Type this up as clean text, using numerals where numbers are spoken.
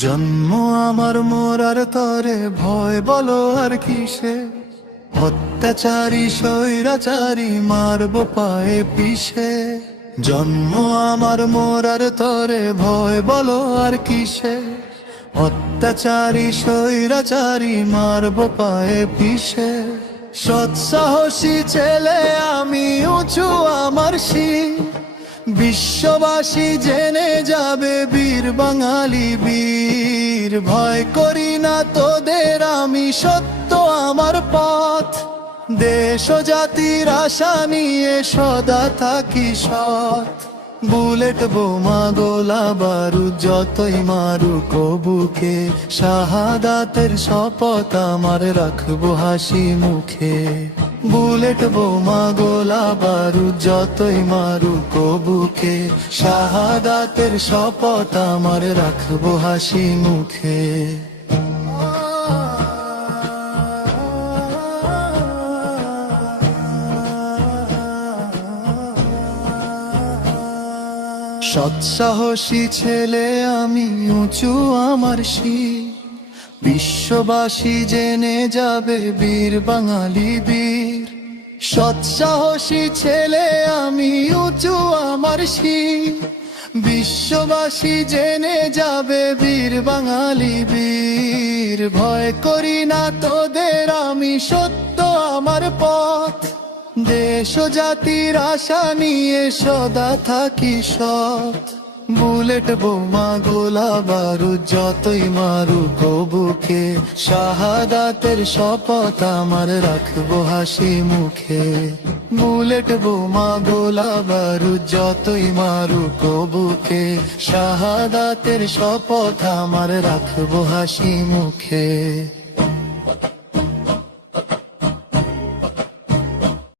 জন্ম আমার মোরার তরে ভয় বলো আর কিসে, অত্যাচারী স্বৈরাচারী মারব পায়ে পিষে। জন্ম আমার মোরার তরে ভয় বলো আর কিসে, অত্যাচারী স্বৈরাচারী মারব পায়ে পিষে। সৎসাহসী ছেলে আমি, উঁচু আমার শির, বিশ্ববাসী জেনে যাবে বীর বাঙালি বীর। ভয় করি না তোদের আমি, সত্য আমার পথ, দেশ ও জাতির আশা নিয়ে সদা থাকি সৎ। বুলেট বোমা গোলা বারুদ যতই মারুক বুকে, শাহাদাতের শপথ আমার রাখবো হাসি মুখে। বুলেট বোমা গোলা বারুদ যতই মারুক বুকে, শাহাদাতের শপথ আমার রাখবো হাসি মুখে। সৎসাহসী ছেলে আমি, উঁচু আমার শির, বিশ্ববাসী জেনে যাবে বীর বাঙালি বীর। সৎসাহসী ছেলে আমি, উঁচু আমার শির, বিশ্ববাসী জেনে যাবে বীর বাঙালি বীর। ভয় করি না তোদের আমি, সত্য আমার পথ, দেশ ও জাতির আশা নিয়ে সদা থাকি সৎ। বুলেট বোমা গোলা বারুদ যতই মারুক বুকে, শাহাদাতের শপথ আমার রাখবো হাসি মুখে। বুলেট বোমা গোলা বারুদ যতই মারুক বুকে, শাহাদাতের শপথ আমার রাখবো হাসি মুখে।